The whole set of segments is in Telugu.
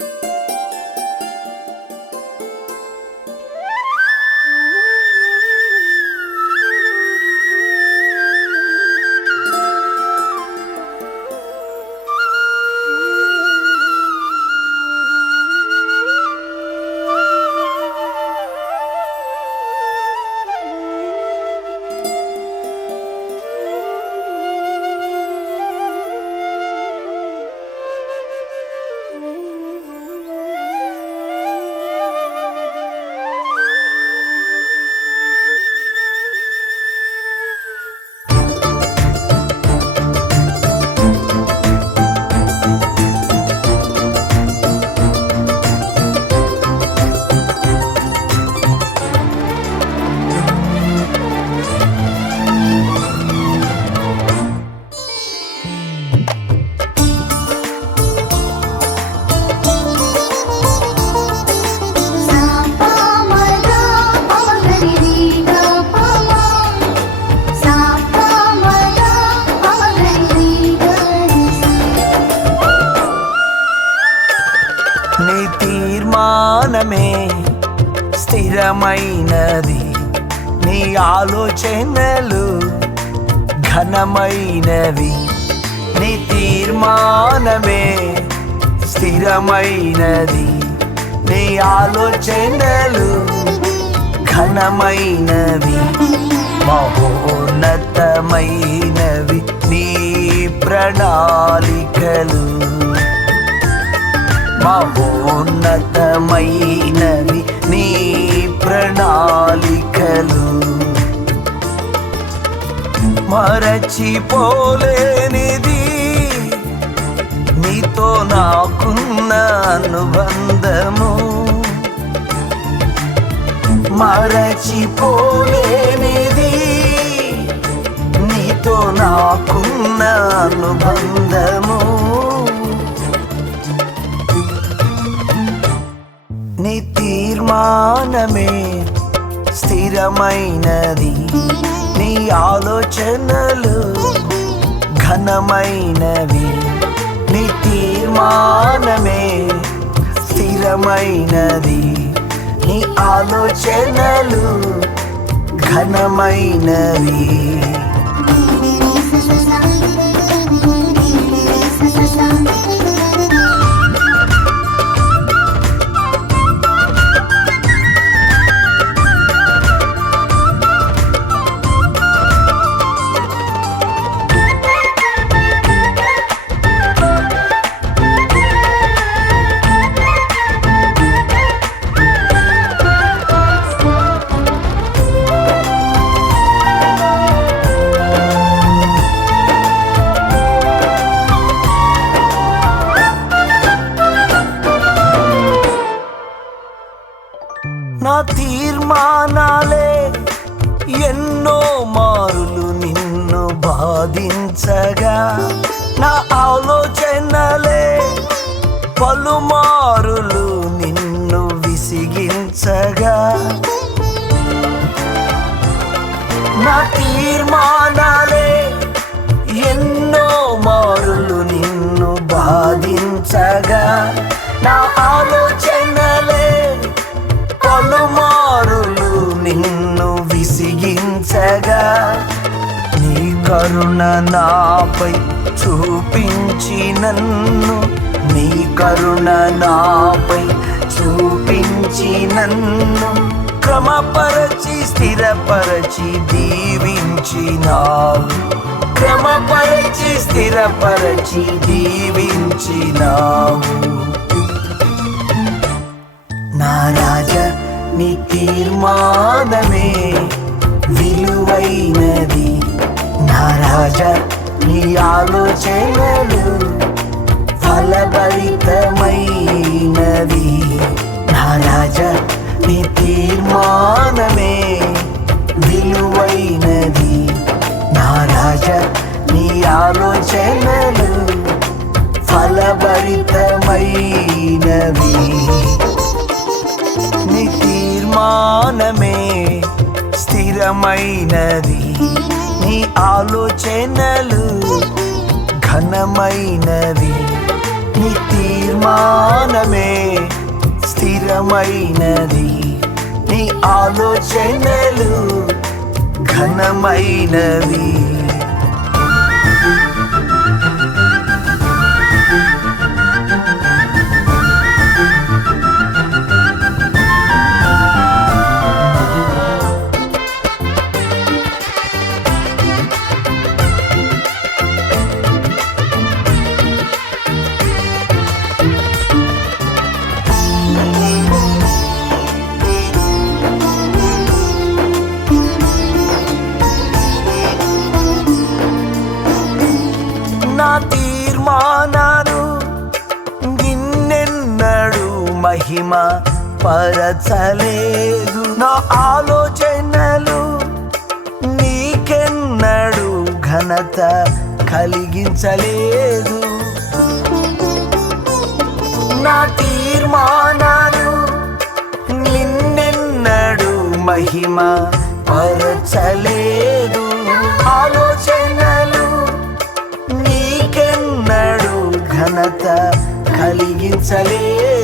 あ! నీ తీర్మానమే స్థిరమైనది. నీ ఆలోచనలు ఘనమైనవి. నీ తీర్మానమే స్థిరమైనది. నీ ఆలోచనలు ఘనమైనవి. మహోన్నతమైనవి నీ ప్రణాళికలు. మహోన్నతమైనవి నీ ప్రణాళికలు. మరచిపోలేనిది నీతో నాకున్న అనుబంధము. మరచిపోలేనిది నీతో నాకున్న అనుబంధము. ధ్యానమే స్థిరమైనది. నీ ఆలోచనలు ఘనమైనవి. నీ తీర్మానమే స్థిరమైనది. నీ ఆలోచనలు ఘనమైనవి. నా తీర్మానాలే ఎన్నో మారులు నిన్ను బాధించగా. నా ఆలోచనలే పలుమారులు నిన్ను విసిగించగా. నా తీర్మానం కరుణ నాపై చూపించి నన్ను. నీ కరుణ నాపై చూపించి నన్ను. క్రమపరచి స్థిరపరచి దీవించినావు క్రమపరచి స్థిరపరచి దీవించినావు నా రాజ నీ తీర్మానమే విలువైనది. నా రాజా నీ ఆలోచనలు ఫలభరితమైనవి. నా రాజా నీ తీర్మానమే విలువైనది. నా రాజా నీ ఆలోచనలు ఫలభరితమైనవి. నీ తీర్మానమే స్థిరమైనది. నీ ఆలోచనలు ఘనమైనవి నీ తీర్మానమే స్థిరమైనది. నీ ఆలోచనలు ఘనమైనవి. పరచలేదు నా ఆలోచనలు నీకెన్నడు ఘనత కలిగించలేదు. నా తీర్మానాలు నిన్నెన్నడు మహిమ పరచలేదు. ఆలోచనలు నీకెన్నడు ఘనత కలిగించలేదు.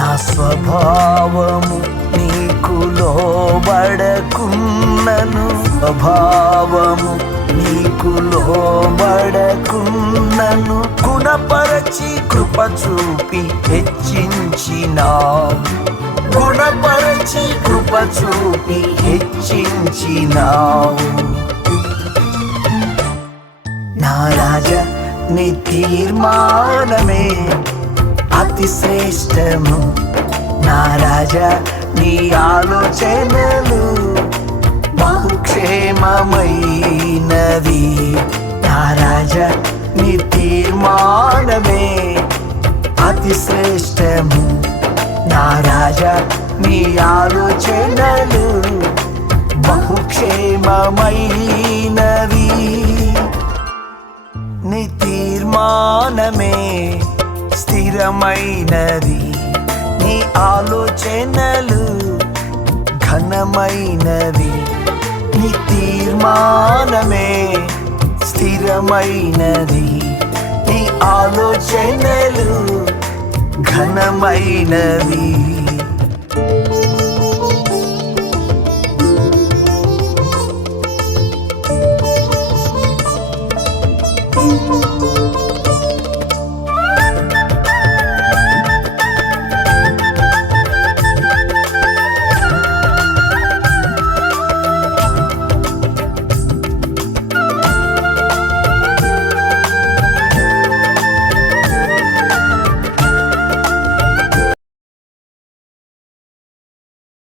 నా స్వభావము నీకు లోబడకున్నను. స్వభావము నీకు లోబడకున్నను. గుణపరచి కృప చూపి హెచ్చించినావు. గుణపరచి కృప చూపి హెచ్చించినావు. నా రాజా నీ తీర్మానమే. అతి శ్రేష్టము. నా రాజా నీ ఆలోచనలు బహుక్షేమమైనవి. నా రాజా నీ తీర్మానమే అతి శ్రేష్టము. నా రాజా నీ ఆలోచనలు బహుక్షేమమైనవి. నీ తీర్మానమే స్థిరమైనది. నీ ఆలోచనలు ఘనమైనవి. నీ తీర్మానమే స్థిరమైనది. నీ ఆలోచనలు ఘనమైనవి.